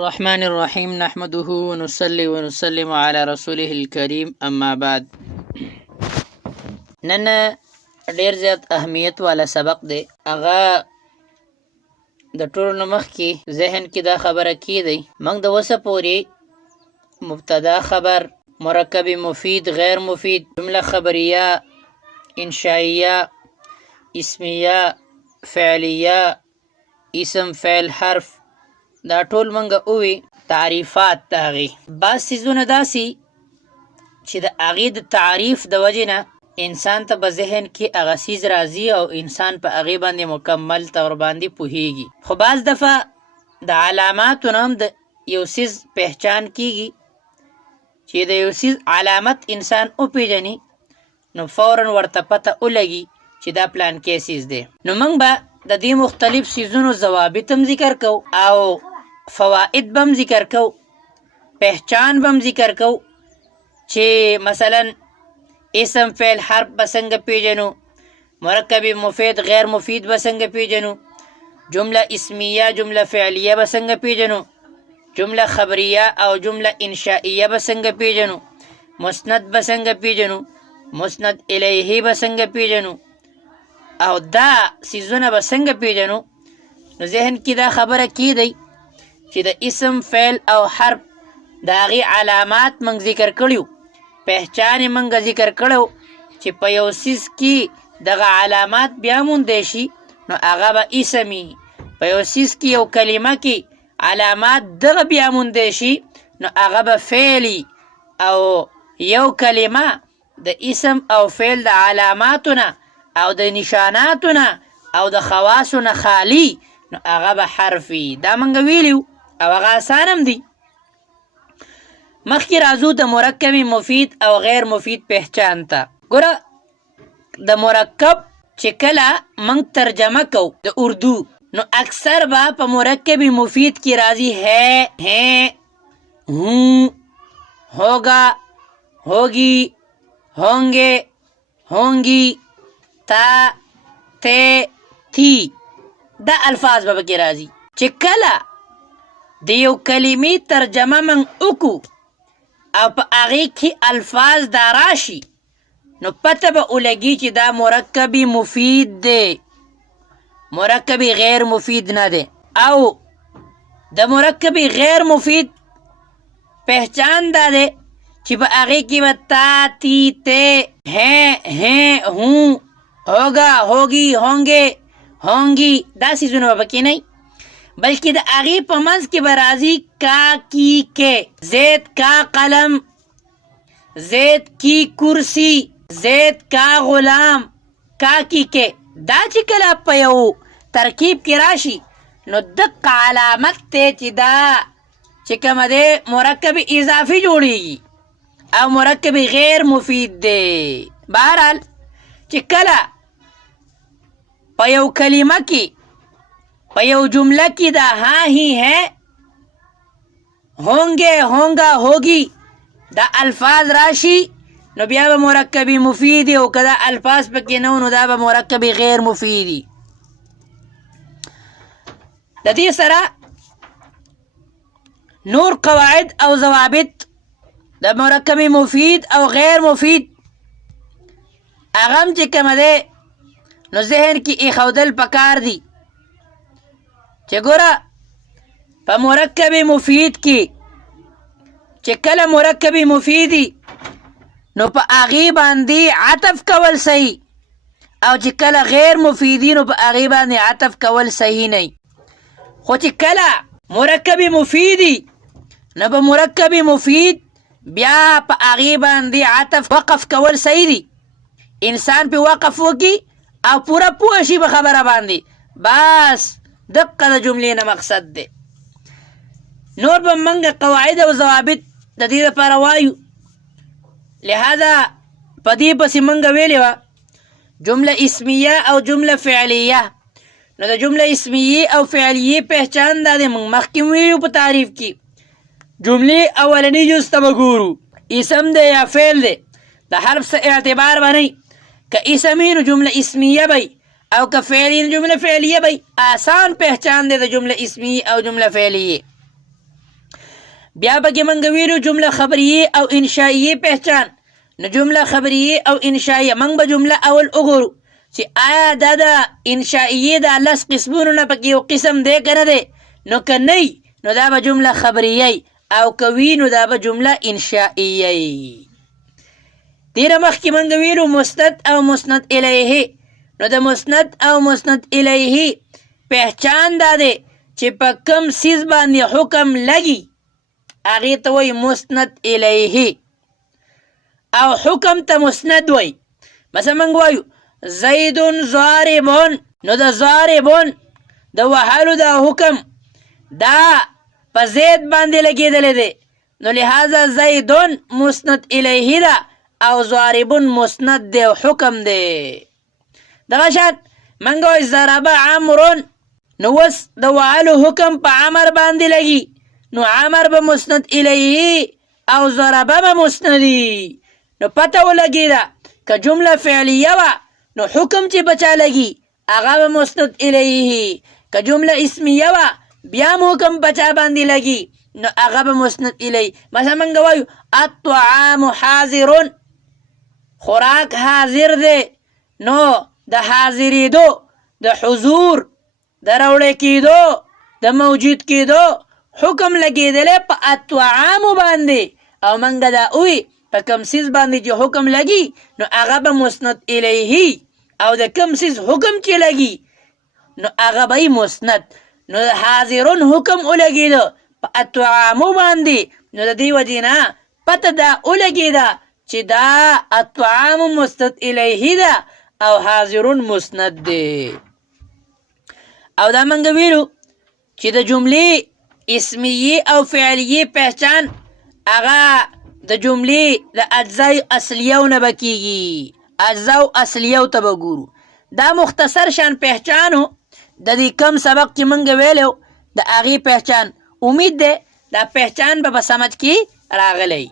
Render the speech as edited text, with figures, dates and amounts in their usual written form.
الرحمن الرحیم نحمده ونصلي ونسلم على رسوله الكريم اما بعد. نن ډیر زیات اهمیت والا سبق دی. هغه د ټولو نه مخکې ذهن کې دا خبره کیدی موږ د وسه پورې مبتدا خبر، مرکب مفید، غیر مفید، جمله خبریه، انشائیه، اسمیه، فعلیه، اسم، فعل، حرف، دا ټول منګه اوی تعریفات داغي. بعض سیزونه داسي چې د هغې د تعریف د وجې نه انسان ته په ذهن کې هغه سیز راځي او انسان په هغې باندې مکمل طور باندې پوهیږي. خو بعض دفعه د علاماتو نه هم د یو سیز پہچان کیږي چې د یو سیز علامت انسان وپیژني نو فوراً ورته پته ولګي چې دا پلان کې سیز دی. نو موږ به د دې مختلف سیزونو ضوابط هم ذکر کو او فوائد بم ذکر کو، پہچان بم ذکر کو چې مثلا اسم، فعل، حرف بسنګ پیژنو، مرکب مفید، غیر مفید بسنګ پیژنو، جمله اسمیه، جمله فعلیه بسنګ پیژنو، جمله خبریه او جمله انشائیه بسنګ پیژنو، مسند بسنګ پیژنو، مسند الیه بسنګ پیژنو او دا سیزونه بسنګ پیژنو. نو ذهن کې دا خبره کیدی چې د اسم، فعل او حرف د هغې علامات موږ ذکر کړیو، پہچان یې موږ ذکر کړو چې په یو څیز کې دغه علامات بیا موندی شي نو هغه به اسمي، په یو څیز کې یو کلمه کې علامات دغه بیا موندی شي نو هغه به فعلي، او یو کلمه د اسم او فعل د علاماتو نه او د نشاناتو نه او د خواصو نه خالی نو هغه به حرفي. دا موږ ویلیو او هغه آسان هم دی. مخکې راځو د مرکب مفید او غیر مفید پہچان ته. ګوره د مرکب چې کله موږ ترجمه کو د اردو نو اکثر به په مرکب مفید کې راځي ہے، ہیں، ہوں، ہوگا، ہوگی، ہونگے، ہونگی، تا، تے، تھی، دا الفاظ به پکې راځي. چې کله د یو کلمې ترجمه من وکړو او په هغې کې الفاظ دا راشي نو پته به ولګي چې دا مرکب مفید دی، مرکب غیر مفید نه دی. او د مرکب غیر مفید پہچان دا دی چې په هغې کې به تا، تی، تے، ہیں، ہوں، ہوگا، ہوگی، ہونگے، ہونگی دا سیزونه به پکې نه بلکې د هغې په منځ کې به راځي کا، کی، کے، زید کا قلم، زید کی کرسی، زید کا غلام، کا، کی، کے. دا چې کله په یو ترکیب کې راشي نو دقه علامت دی چې دا چې کومه دی مرکب اضافي جوړیږي او مرکب غیر مفید دی. بهرحال چې کله په یو کلمه کې په یو جمله کې دا ہاں ہی ہے، ہونگے، ہونگا، ہوگی دا الفاظ راشي نو بیا به مرکب مفیدی او که دا الفاظ پکې نه نو دا به مرکب غیر مفیدی. د دې سره نور قواعد او ضوابط د مرکب مفید او غیر مفید هغه هم چې کومه دی نو ذهن کې ایښودل پکار دي چې ګوره په مرکب مفید کې چې کله مرکب مفیدی نو په هغې باندې عطف کول صحیح او چې کله غیر مفیدی نو په هغې باندې عطف کول صحیح نه. خو چې کله مرکب مفیدی نو په مرکب مفید بیا په هغې باندې عطف وقف کول صحیح دی. انسان په وقف وکي او پوره پوه شي په خبره باندې بس دقه د جملې نه مقصد دی. نور به موږ قواعد او ضوابط د دې لپاره وایو. لہذا په دې پسې موږ ویلې وه جمله اسمیه او جمله فعلیه. نو د جمله اسمیه او فعلیه پہچان دا دی موږ مخکې ویلو په تعریف کې. جملې اولني جز ته به ګورو، اسم دی یا فعل دی، د حرف څه اعتبار به نه که اسمي نو جمله اسمیه بی او که فعلی نو جمله فعلیه بی. آسان پہچان دی د جمله اسمی او جمله فعلیه. بیا پکې موږ ویلو جمله خبریه او انشائیه پہچان. نو جمله خبریه او انشائیه موږ به جمله اول وګورو چې آیا دا د انشائیه د 10 قسمونو نه پکې یو قسم دی که نه دی. نو که نه نو دا به جمله خبریه او که وي نو دا به جمله انشائیه. تیره مخکې موږ ویلو مسند او مسند الیه. نو د مسند او مسند الیه پہچان دا دی چې په کم سیز باندې حکم لګي هغې ته وایي مسند الیه او حکم ته مسند وایي. مثلا موږ وایو زیدون ضاربون. نو د ضاربون د وهلو دا حکم دا په زید باندې لګېدلی دی. نو لہذا زیدون مسند الیه ده او ضاربون مسند دی او حکم دی. دغه شان موږ وایو ضرب عمرون. نو اوس د وهلو حکم په عمر باندې لګي نو عمر به مسند الیه او ضربه به مسندي. نو پته ولګېده که جمله فعلیه وه نو حکم چې په چا لګي هغه به مسند الیه. که جمله اسمیه وه بیا هم حکم په چا باندې لګي نو هغه به مسند الیه. مثلا موږ وایو الطعام حاضرون. خوراک حاضر دی. نو د حاضرېدو د حضور د راوړی کېدو د موجود کېدو حکم لګېدلی په الطعامو باندې او موږ دا ووي په کم سیز باندې چې حکم لګي نو هغه به مسند الیه او د کم سیز حکم چې لګي نو هغه به مسند. نو د حاضرون حکم ولګېده په الطعامو باندې نو د دې وجې نه پته دا ولګېده چې دا الطعام مسند الیه ده او حاضرون مسند دی. او دا موږ ویلو چې د جملې اسمیه او فعلیه پہچان هغه د جملې د اجزای اصلیو نه به کېږي. اجزاو اصلیو ته به ګورو. دا مختصر شان پہچانو د دې کم سبق چې موږ ویلو د هغې پہچان. امید دی دا پہچان به په سمجھ کې راغلی.